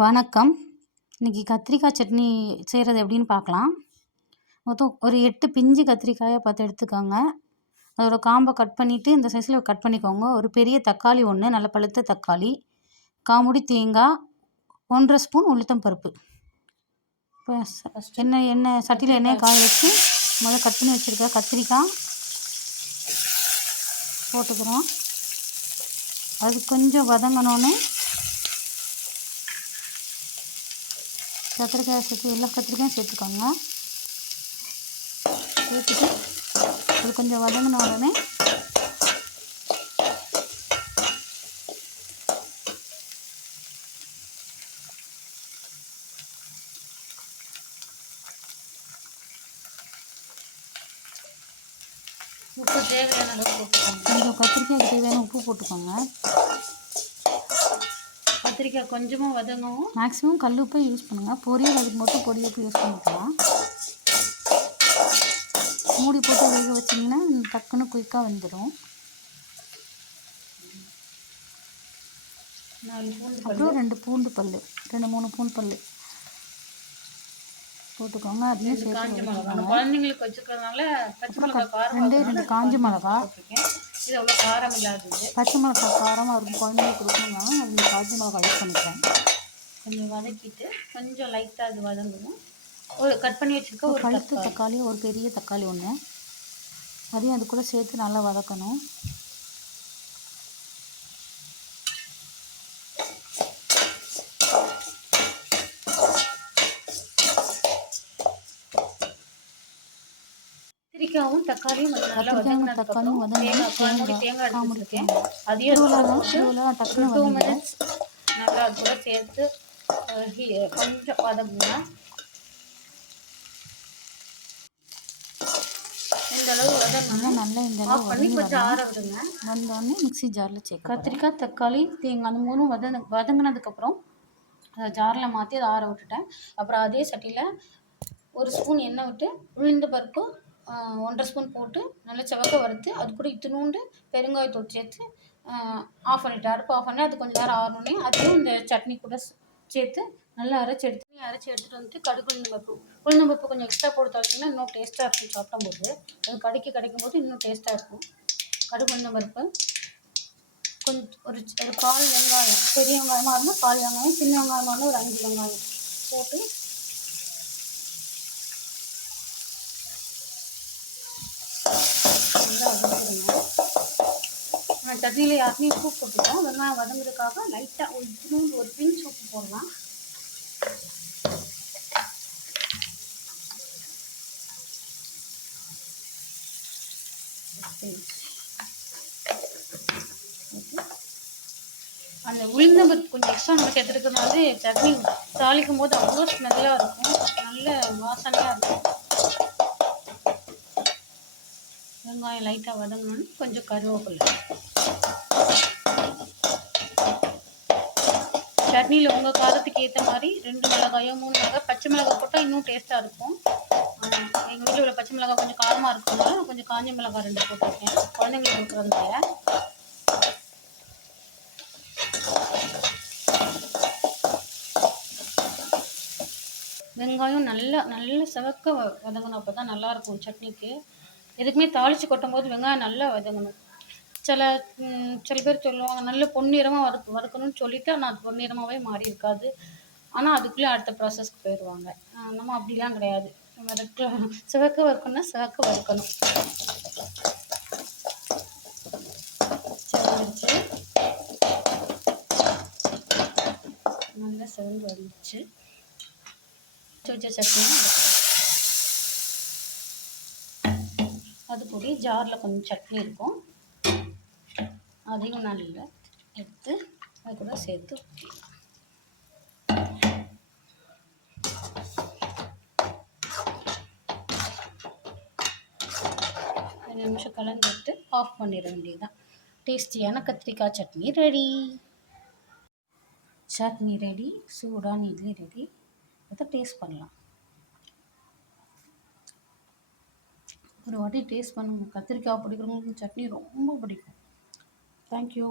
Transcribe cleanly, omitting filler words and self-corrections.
வணக்கம். இன்றைக்கி கத்திரிக்காய் சட்னி செய்கிறது எப்படின்னு பார்க்கலாம். மொத்தம் ஒரு 8 பிஞ்சு கத்திரிக்காயை பார்த்து எடுத்துக்கோங்க. அதோட காம்பை கட் பண்ணிவிட்டு இந்த சைஸில் கட் பண்ணிக்கோங்க. ஒரு பெரிய தக்காளி 1, நல்ல பழுத்த தக்காளி, 1/4 மூடி தேங்காய், 1½ ஸ்பூன் உளுத்தம் பருப்பு. இப்போ சட்டியில் எண்ணெயை காய வச்சு முதல்ல கட் பண்ணி வச்சுருக்க கத்திரிக்காய் போட்டுக்கிறோம். அது கொஞ்சம் வதங்கினோன்னே கத்திரிக்காய் சேர்த்து எல்லா கத்திரிக்காயும் சேர்த்துக்கோங்க. சேர்த்துட்டு அது கொஞ்சம் வதங்கின உடனே உப்பு தேவையான அளவு போட்டுக்கோங்க. கொஞ்சம் கத்திரிக்காய்க்கு தேவையான உப்பு போட்டுக்கோங்க. கத்திரிக்காய் கொஞ்சமாக வதங்கவும் மேக்ஸிமம் கல் உப்பை யூஸ் பண்ணுங்கள். பொரியல் அதுக்கு மட்டும் பொடி உப்பு யூஸ் பண்ணிக்கலாம். மூடி போட்டு வேக வச்சிங்கன்னா டக்குன்னு குயிக்காக வெந்துடும். அப்புறம் 2 பூண்டு பல், 2-3 பூண்டு பல் போட்டுக்கோங்க. அதையும் சேர்த்து குழந்தைங்களுக்கு வச்சுக்கிறதுனால அப்புறம் 2 காஞ்ச மிளகா, இது அவ்வளோ காரம் இல்லாதது. பச்சை மிளகா காரமாக இருக்கும், குழந்தைங்களுக்கு கொடுக்கணும்னாலும் அது காஞ்ச மிளகா யூஸ் பண்ணிக்கிறேன். கொஞ்சம் வதக்கிட்டு கொஞ்சம் லைட்டாக அது வதங்கணும். ஒரு கட் பண்ணி வச்சுருக்க ஒரு பழுத்த தக்காளி, ஒரு பெரிய தக்காளி 1, அதையும் அது கூட சேர்த்து நல்லா வதக்கணும். கத்திரிக்காயும் தக்காளியும் நல்லா தக்காளியும் வதங்கி தேங்காய் எடுத்துருக்கேன். அதையும் டக்குனு 2 மினிட்ஸ் நல்லா அது கூட சேர்த்து கொஞ்சம் வதங்குங்க. இந்த அளவு நல்லா பண்ணி கொஞ்சம் ஆற விடுங்க. வந்தோடனே மிக்ஸி ஜாரில் சேர்க்க கத்திரிக்காய் தக்காளி தேங்காய் அந்த 3 வதங்கினதுக்கப்புறம் அதை ஜாரில் மாற்றி அதை ஆற விட்டுட்டேன். அப்புறம் அதே சட்டியில் 1 ஸ்பூன் எண்ணெய் விட்டு உளுந்த பருப்பு 1½ ஸ்பூன் போட்டு நல்லா செவக்க வறுத்து அது கூட இத்தினூண்டு பெருங்காயத்தூள் சேர்த்து ஆஃப் பண்ணிவிட்டு அடுப்பு ஆஃப் பண்ணி அது கொஞ்சம் நேரம் ஆறணுன்னே அதையும் இந்த சட்னி கூட சேர்த்து நல்லா அரைச்சி எடுத்துகிட்டு வந்துட்டு கடுகு உளுந்தம்பருப்பு கொஞ்சம் எக்ஸ்ட்ரா போட்டு தட்டிங்கன்னா இன்னும் டேஸ்ட்டாக இருக்கும். சாப்பிடும்போது அது கிடைக்கும் போது இன்னும் டேஸ்ட்டாக இருக்கும். கடுகு உளுந்தம்பருப்பு கொஞ்சம் ஒரு 1/4 வெங்காயம், பெரிய வெங்காயமாக இருந்தால் 1/4 வெங்காயம், சின்ன வெங்காயமாக இருந்தால் ஒரு 5 வெங்காயம் போட்டு நல்லா வதக்கிடுங்க. சட்னியில் யாருமே உப்பு போட்டுக்கோம். வெங்காயம் வதங்குறதுக்காக லைட்டாக ஒரு பிஞ்ச் உப்பு போடலாம். அந்த உளுந்தம்பருப்பு கொஞ்சம் எக்ஸ்ட்ரா நமக்கு எடுத்துக்கிறதுனால சட்னி தாளிக்கும் போது அவ்வளோ ஸ்மெல்லாக இருக்கும், நல்ல வாசனையாக இருக்கும். வெங்காயம் லைட்டாக வதங்கணும்னு கொஞ்சம் கருவேப்பிலை. சட்னியில் உங்கள் காரத்துக்கு ஏற்ற மாதிரி 2 மிளகாயோ 3 மிளகாய், பச்சை மிளகாய் போட்டால் இன்னும் டேஸ்ட்டாக இருக்கும். எங்கள் வீட்டில் உள்ள பச்சை மிளகாய் கொஞ்சம் காரமாக இருக்கிறதுனால நான் கொஞ்சம் காஞ்ச மிளகாய் 2 போட்டிருக்கேன், குழந்தைங்களுக்கு கொடுக்குறதுனால. வெங்காயம் நல்லா செவக்க வதங்கணும், அப்போ தான் நல்லாயிருக்கும் சட்னிக்கு. எதுக்குமே தாளித்து கொட்டும் போது வெங்காயம் நல்லா வதங்கணும். சில பேர் சொல்லுவாங்க நல்ல பொன்னிறமாக வறுக்கணும்னு சொல்லிவிட்டு ஆனால் அது பொன்னிறமாகவே மாறி இருக்காது. ஆனால் அதுக்குள்ளே அடுத்த ப்ராசஸ்க்கு போயிடுவாங்க. நம்ம அப்படிலாம் கிடையாது. நம்ம சிவக்க வறுக்கணும்னா சிவக்க வறுக்கணும். செவந்துருச்சு, நல்லா செவந்து வந்துச்சு. வச்ச சட்னி அது கூட ஜாரில் கொஞ்சம் சட்னி இருக்கும், அதையும் நல்லா எடுத்து அது கூட சேர்த்து 2 நிமிஷம் கலந்துட்டு ஆஃப் பண்ணிட வேண்டியதுதான். டேஸ்டியான கத்திரிக்காய் சட்னி ரெடி. சட்னி ரெடி, சூடான இட்லி ரெடி. அதை டேஸ்ட் பண்ணலாம். ஒரு வாட்டி டேஸ்ட் பண்ணுங்கள். கத்திரிக்காய் பிடிக்கிறவங்களுக்கு சட்னி ரொம்ப பிடிக்கும். தேங்க்யூ.